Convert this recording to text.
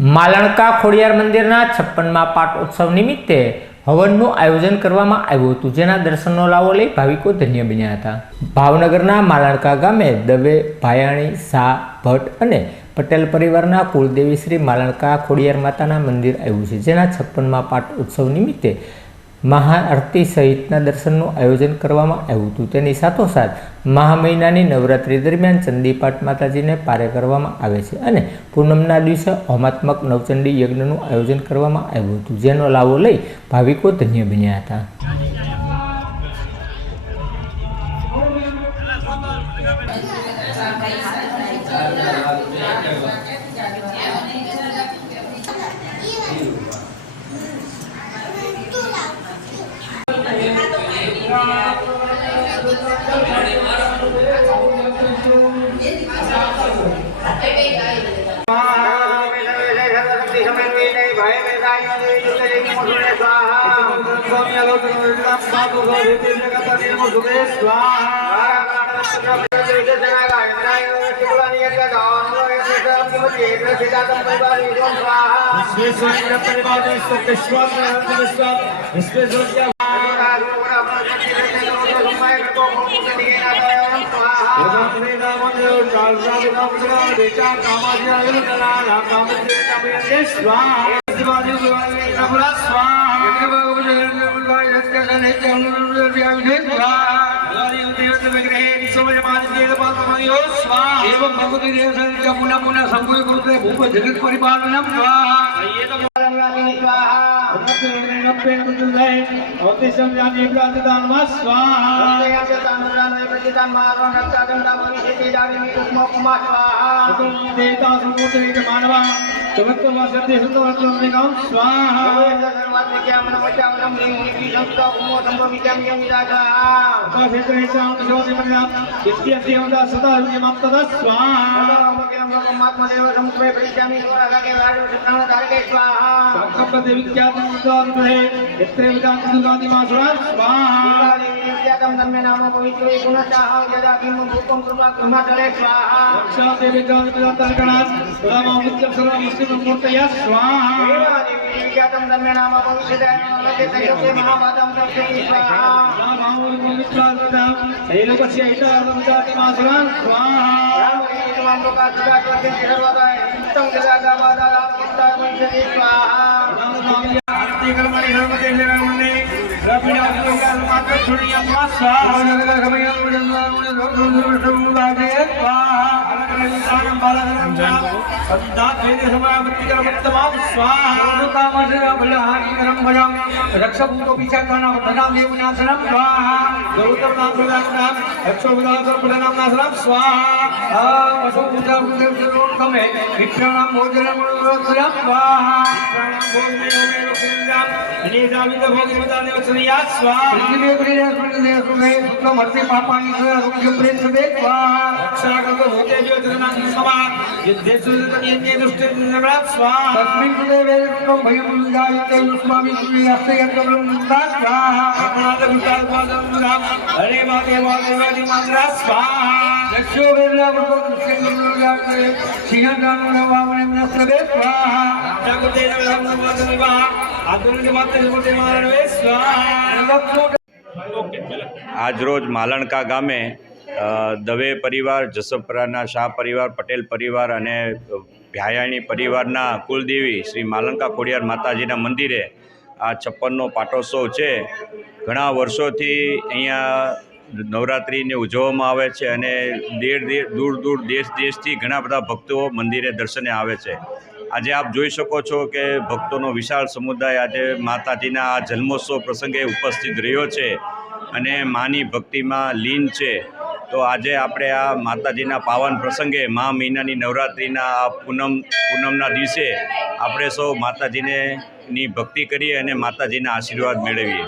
માલણકા ખોડિયાર મંદિરના 56મા પાટોત્સવ નિમિત્તે હવનનું આયોજન કરવામાં આવ્યું હતું, જેના દર્શનનો લાવો લઈ ભાવિકો ધન્ય બન્યા હતા। ભાવનગરના માલણકા ગામે દવે, ભાયાણી, શાહ, ભટ્ટ અને પટેલ પરિવારના કુળદેવી શ્રી માલણકા ખોડિયાર માતાના મંદિર આવ્યું છે, જેના 56મા પાટોત્સવ નિમિત્તે મહાઆરતી સહિતના દર્શનનું આયોજન કરવામાં આવ્યું હતું। તેની સાથોસાથ મહા મહિનાની નવરાત્રી દરમિયાન ચંડીપાઠ માતાજીને પારે કરવામાં આવે છે અને પૂનમના દિવસે હોમાત્મક નવચંડી યજ્ઞનું આયોજન કરવામાં આવ્યું હતું, જેનો લાવો લઈ ભાવિકો ધન્ય બન્યા હતા। આજરોજ માલણકા ગામે દવે પરિવાર, જસપરાના શાહ પરિવાર, પટેલ પરિવાર અને ભાયાણી પરિવારના કુલદેવી શ્રી માલણકા ખોડિયાર માતાજીના મંદિરે આ 56નો પાટોત્સવ છે। ઘણા વર્ષોથી અહીંયા નવરાત્રિને ઉજવવામાં આવે છે અને દૂર દૂર દેશથી ઘણા બધા ભક્તો મંદિરે દર્શને આવે છે। આજે આપ જોઈ શકો છો કે ભક્તોનો વિશાળ સમુદાય આજે માતાજીના આ જન્મોત્સવ પ્રસંગે ઉપસ્થિત રહ્યો છે અને માની ભક્તિમાં લીન છે। તો આજે આપણે આ માતાજીના પાવન પ્રસંગે મહા મહિનાની નવરાત્રિના આ પૂનમના દિવસે આપણે સૌ માતાજીની ભક્તિ કરીએ અને માતાજીના આશીર્વાદ મેળવીએ।